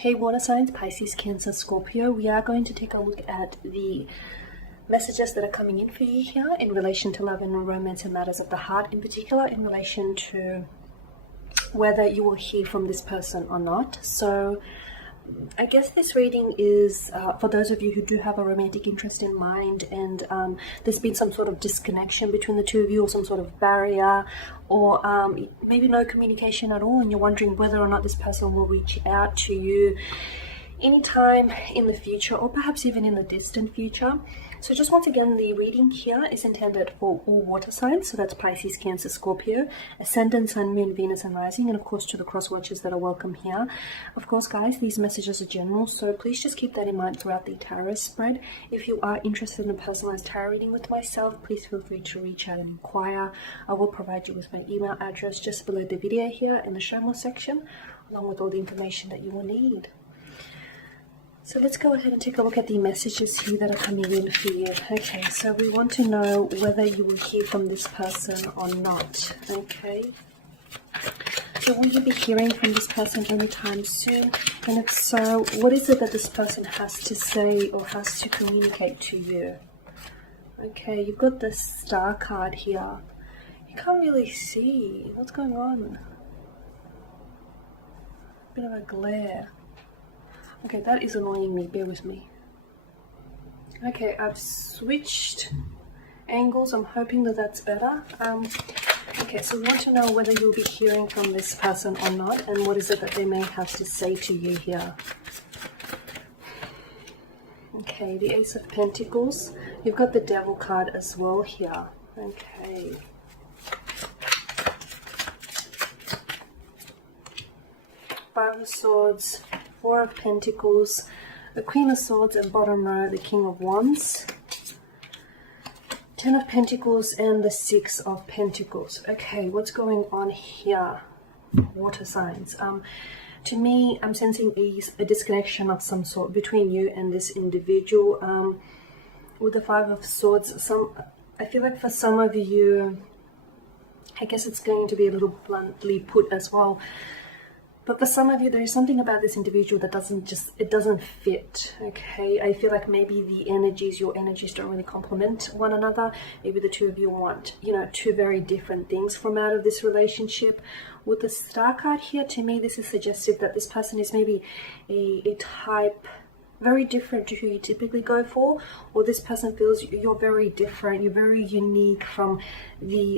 Hey water signs, Pisces, Cancer, Scorpio. We are going to take a look at the messages that are coming in for you here in relation to love and romance and matters of the heart, in particular in relation to whether you will hear from this person or not. So I guess this reading is for those of you who do have a romantic interest in mind, and there's been some sort of disconnection between the two of you, or some sort of barrier, or maybe no communication at all, and you're wondering whether or not this person will reach out to you anytime in the future, or perhaps even in the distant future. So just once again, the reading here is intended for all water signs, so that's Pisces, Cancer, Scorpio, Ascendant, Sun, Moon, Venus and Rising, and of course to the cross watchers that are welcome here. Of course guys, these messages are general, so please just keep that in mind throughout the tarot spread. If you are interested in a personalized tarot reading with myself, please feel free to reach out and inquire. I will provide you with my email address just below the video here in the show more section, along with all the information that you will need. So let's go ahead and take a look at the messages here that are coming in for you. Okay, so we want to know whether you will hear from this person or not. Okay, so will you be hearing from this person anytime soon? And if so, what is it that this person has to say or has to communicate to you? Okay, you've got the Star card here. You can't really see what's going on. Bit of a glare. Okay, that is annoying me, bear with me. Okay, I've switched angles, I'm hoping that that's better. Okay, so we want to know whether you'll be hearing from this person or not, and what is it that they may have to say to you here. Okay, the Ace of Pentacles. You've got the Devil card as well here. Okay. Five of Swords, Four of Pentacles, the Queen of Swords, and bottom row, the King of Wands, Ten of Pentacles, and the Six of Pentacles. Okay, what's going on here, water signs? To me, I'm sensing a disconnection of some sort between you and this individual. With the Five of Swords, I feel like for some of you, I guess it's going to be a little bluntly put as well, but for some of you, there is something about this individual that doesn't fit, okay? I feel like maybe your energies don't really complement one another. Maybe the two of you want, two very different things from out of this relationship. With the Star card here, to me, this is suggestive that this person is maybe a type very different to who you typically go for, or this person feels you're very different, you're very unique from the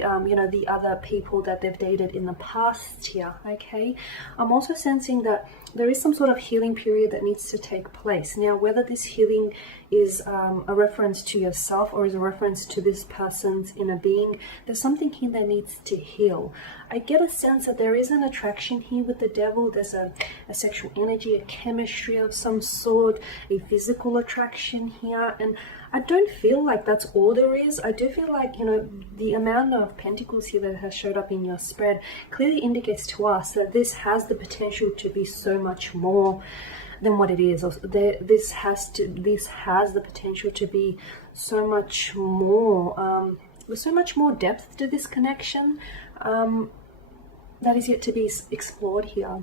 the other people that they've dated in the past here. Okay, I'm also sensing that there is some sort of healing period that needs to take place. Now, whether this healing is a reference to yourself or is a reference to this person's inner being, there's something here that needs to heal. I get a sense that there is an attraction here with the Devil. There's a sexual energy, a chemistry of some sort, a physical attraction here, and I don't feel like that's all there is. I do feel like, the amount of Pentacles here that has showed up in your spread clearly indicates to us that this has the potential to be so much more than what it is. This has the potential to be so much more, with so much more depth to this connection that is yet to be explored here.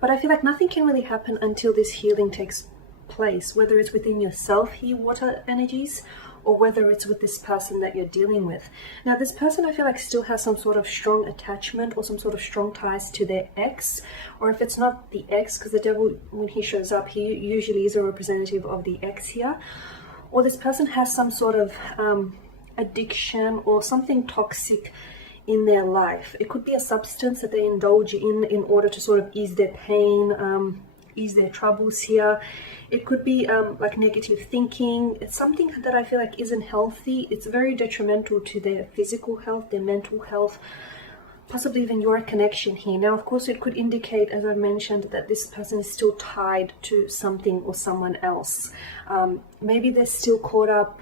But I feel like nothing can really happen until this healing takes place, whether it's within yourself here, water energies, or whether it's with this person that you're dealing with. Now, this person, I feel like, still has some sort of strong attachment or some sort of strong ties to their ex, or if it's not the ex, because the Devil, when he shows up, he usually is a representative of the ex here, or this person has some sort of addiction or something toxic in their life. It could be a substance that they indulge in order to sort of ease their pain, ease their troubles here. It could be like negative thinking. It's something that I feel like isn't healthy. It's very detrimental to their physical health, their mental health, possibly even your connection here. Now, of course, it could indicate, as I mentioned, that this person is still tied to something or someone else. Maybe they're still caught up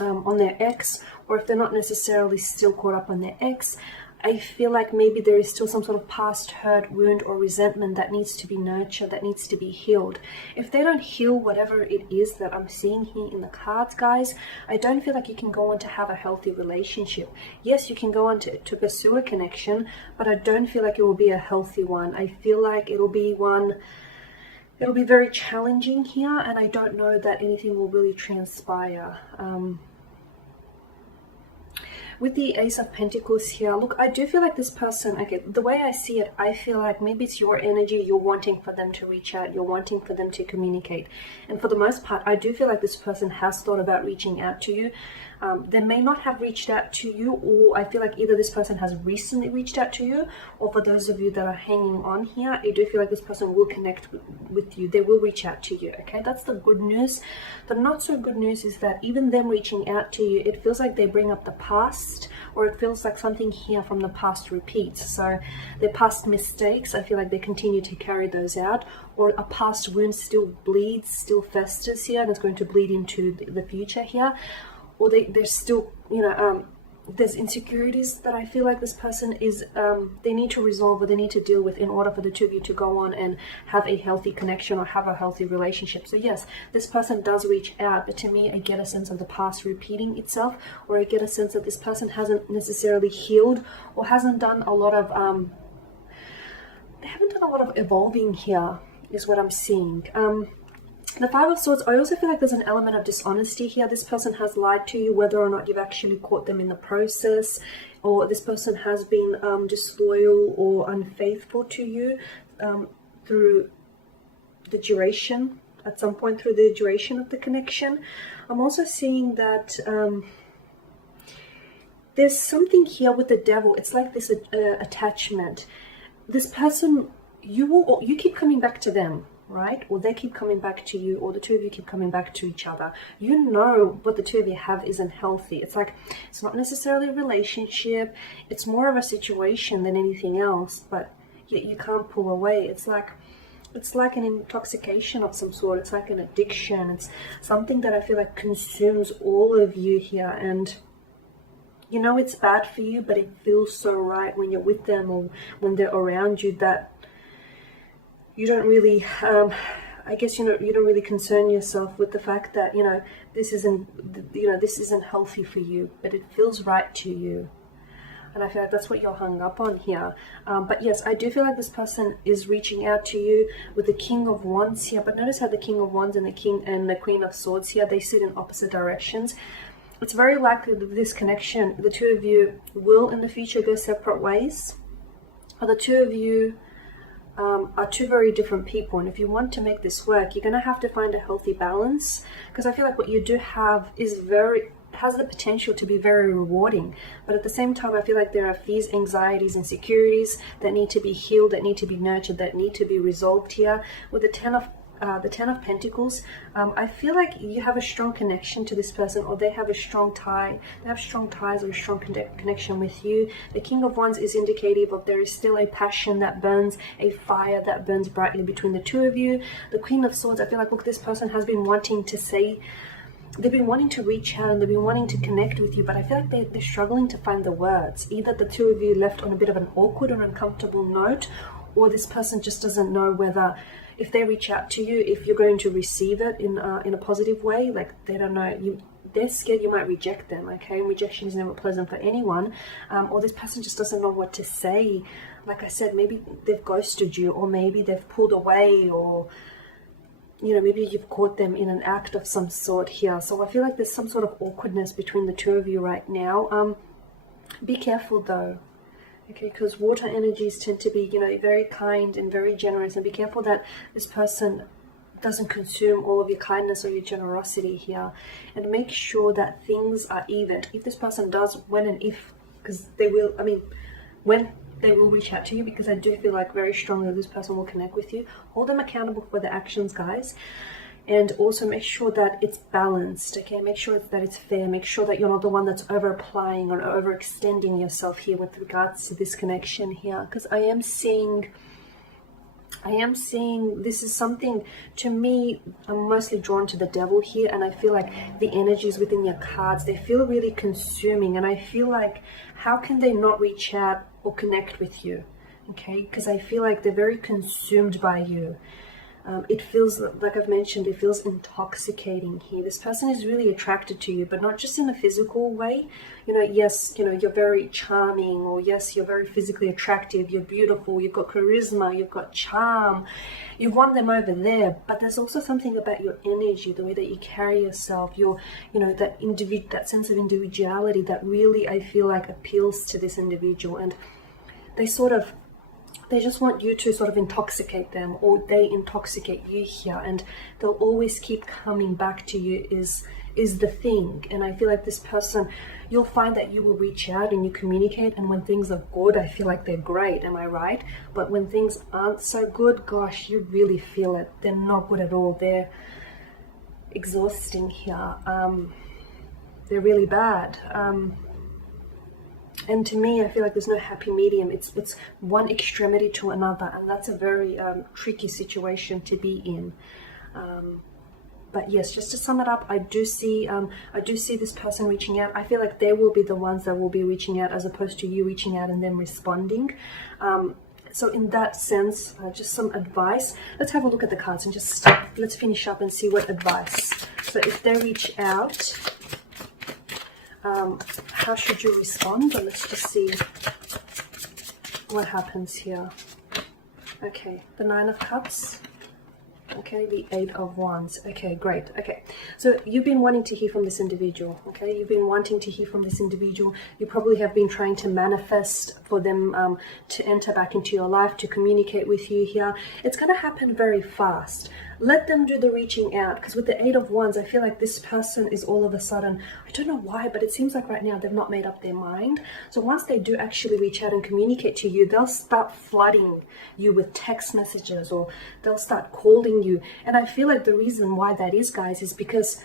on their ex, or if they're not necessarily still caught up on their ex, I feel like maybe there is still some sort of past hurt, wound, or resentment that needs to be nurtured, that needs to be healed. If they don't heal whatever it is that I'm seeing here in the cards, guys, I don't feel like you can go on to have a healthy relationship. Yes, you can go on to pursue a connection, but I don't feel like it will be a healthy one. I feel like it'll be very challenging here, and I don't know that anything will really transpire. With the Ace of Pentacles here, look, I do feel like this person, okay, the way I see it, I feel like maybe it's your energy, you're wanting for them to reach out, you're wanting for them to communicate. And for the most part, I do feel like this person has thought about reaching out to you. They may not have reached out to you, or I feel like either this person has recently reached out to you, or for those of you that are hanging on here, I do feel like this person will connect with you. They will reach out to you, okay? That's the good news. The not so good news is that even them reaching out to you, it feels like they bring up the past, or it feels like something here from the past repeats. So their past mistakes, I feel like they continue to carry those out, or a past wound still bleeds, still festers here, and it's going to bleed into the future here. Or there's still, there's insecurities that I feel like this person is, they need to resolve, or they need to deal with in order for the two of you to go on and have a healthy connection or have a healthy relationship. So yes, this person does reach out, but to me, I get a sense of the past repeating itself, or I get a sense that this person hasn't necessarily healed, or hasn't done a lot of, they haven't done a lot of evolving here, is what I'm seeing. The Five of Swords, I also feel like there's an element of dishonesty here. This person has lied to you, whether or not you've actually caught them in the process, or this person has been disloyal or unfaithful to you through the duration, at some point through the duration of the connection. I'm also seeing that there's something here with the Devil. It's like this attachment. This person, you keep coming back to them, right? Or they keep coming back to you, or the two of you keep coming back to each other. You know what the two of you have isn't healthy. It's like, it's not necessarily a relationship, it's more of a situation than anything else, but yet you can't pull away. It's like an intoxication of some sort. It's like an addiction. It's something that I feel like consumes all of you here, and you know it's bad for you, but it feels so right when you're with them or when they're around you, that you don't really, I guess, you don't really concern yourself with the fact that, this isn't healthy for you, but it feels right to you. And I feel like that's what you're hung up on here. But yes, I do feel like this person is reaching out to you with the King of Wands here. But notice how the King of Wands and the King and the Queen of Swords here, they sit in opposite directions. It's very likely that this connection, the two of you will in the future go separate ways. Or the two of you are two very different people, and if you want to make this work, you're going to have to find a healthy balance, because I feel like what you do have has the potential to be very rewarding, but at the same time I feel like there are fears, anxieties, insecurities that need to be healed, that need to be nurtured, that need to be resolved here. With the Ten of Pentacles, I feel like you have a strong connection to this person, or they have a strong tie. They have strong ties or a strong connection with you. The King of Wands is indicative of there is still a passion that burns, a fire that burns brightly between the two of you. The Queen of Swords, I feel like, look, this person has been wanting to say, they've been wanting to reach out and they've been wanting to connect with you, but I feel like they're struggling to find the words. Either the two of you left on a bit of an awkward or uncomfortable note, or this person just doesn't know whether, if they reach out to you, if you're going to receive it in a positive way. Like, they don't know, they're scared you might reject them, okay? And rejection is never pleasant for anyone. Or this person just doesn't know what to say. Like I said, maybe they've ghosted you, or maybe they've pulled away, or maybe you've caught them in an act of some sort here. So I feel like there's some sort of awkwardness between the two of you right now. Be careful though. Okay, because water energies tend to be, very kind and very generous, and be careful that this person doesn't consume all of your kindness or your generosity here, and make sure that things are even. If this person does, when and if, because they will, when they will reach out to you, because I do feel like very strongly this person will connect with you, hold them accountable for their actions, guys. And also make sure that it's balanced, okay? Make sure that it's fair. Make sure that you're not the one that's over-applying or overextending yourself here with regards to this connection here. Because I am seeing this is something, to me, I'm mostly drawn to the Devil here, and I feel like the energies within your cards, they feel really consuming, and I feel like, how can they not reach out or connect with you, okay? Because I feel like they're very consumed by you. It feels, like I've mentioned, it feels intoxicating here. This person is really attracted to you, but not just in a physical way. You know, yes, you know, you're very charming, or yes, you're very physically attractive, you're beautiful, you've got charisma, you've got charm. You've won them over there, but there's also something about your energy, the way that you carry yourself, your, you know, that sense of individuality that really, I feel like, appeals to this individual. And they just want you to sort of intoxicate them, or they intoxicate you here, and they'll always keep coming back to you is the thing. And I feel like this person, you'll find that you will reach out and you communicate, and when things are good, I feel like they're great, am I right? But when things aren't so good, gosh, you really feel it. They're not good at all. They're exhausting here. They're really bad. And to me, I feel like there's no happy medium. It's one extremity to another, and that's a very tricky situation to be in. But yes, just to sum it up, I do see this person reaching out. I feel like they will be the ones that will be reaching out, as opposed to you reaching out and them responding. So in that sense, just some advice. Let's have a look at the cards and just let's finish up and see what advice. So if they reach out, how should you respond? But let's just see what happens here. Okay, the Nine of Cups. Okay, the Eight of Wands. Okay, great. Okay, so you've been wanting to hear from this individual. Okay, you've been wanting to hear from this individual. You probably have been trying to manifest for them to enter back into your life, to communicate with you here. It's going to happen very fast. Let them do the reaching out, because with the Eight of Wands, I feel like this person is all of a sudden, I don't know why, but it seems like right now they've not made up their mind. So once they do actually reach out and communicate to you, they'll start flooding you with text messages, or they'll start calling you. And I feel like the reason why that is, guys, is because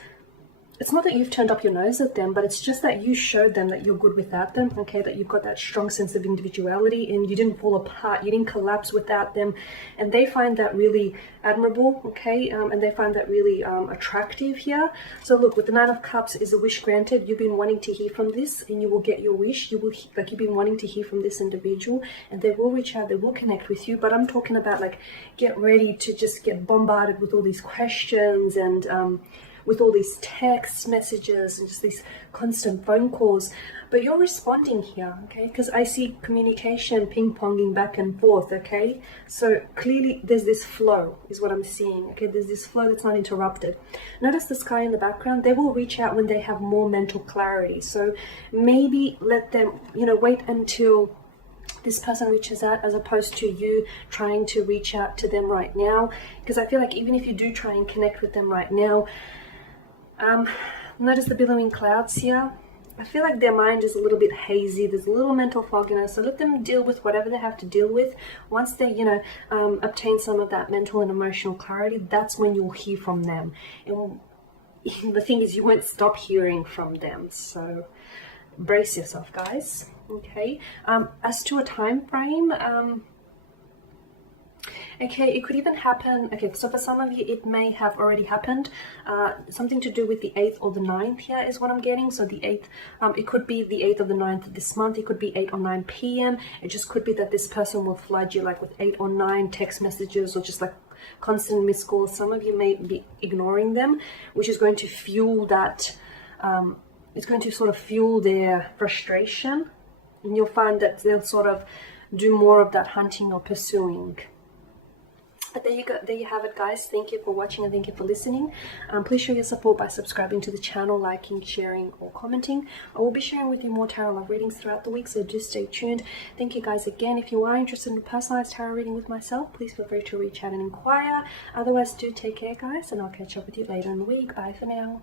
it's not that you've turned up your nose at them, but it's just that you showed them that you're good without them, okay? That you've got that strong sense of individuality, and you didn't fall apart, you didn't collapse without them. And they find that really admirable, okay? And they find that really attractive here. So look, with the Nine of Cups is a wish granted. You've been wanting to hear from this, and you will get your wish. You will, like, you've been wanting to hear from this individual, and they will reach out, they will connect with you. But I'm talking about, like, get ready to just get bombarded with all these questions, and with all these text messages and just these constant phone calls. But you're responding here, okay? Because I see communication ping-ponging back and forth, okay? So clearly there's this flow is what I'm seeing, okay? There's this flow that's not interrupted. Notice the sky in the background. They will reach out when they have more mental clarity. So maybe let them, you know, wait until this person reaches out, as opposed to you trying to reach out to them right now. Because I feel like even if you do try and connect with them right now, notice the billowing clouds here. I feel like their mind is a little bit hazy. There's a little mental fogginess. So let them deal with whatever they have to deal with. Once they, you know, obtain some of that mental and emotional clarity, that's when you'll hear from them. And the thing is, you won't stop hearing from them. So brace yourself, guys. Okay. As to a time frame, okay, it could even happen. Okay, so for some of you, it may have already happened. Something to do with the 8th or the 9th here is what I'm getting. So the 8th, it could be the 8th or the 9th of this month. It could be 8 or 9 p.m. It just could be that this person will flood you like with 8 or 9 text messages, or just like constant missed calls. Some of you may be ignoring them, which is going to fuel that. It's going to sort of fuel their frustration, and you'll find that they'll sort of do more of that hunting or pursuing. But there you go, there you have it, guys. Thank you for watching, and thank you for listening. Please show your support by subscribing to the channel, liking, sharing, or commenting. I will be sharing with you more tarot love readings throughout the week, so do stay tuned. Thank you, guys, again. If you are interested in a personalized tarot reading with myself, please feel free to reach out and inquire. Otherwise, do take care, guys, and I'll catch up with you later in the week. Bye for now.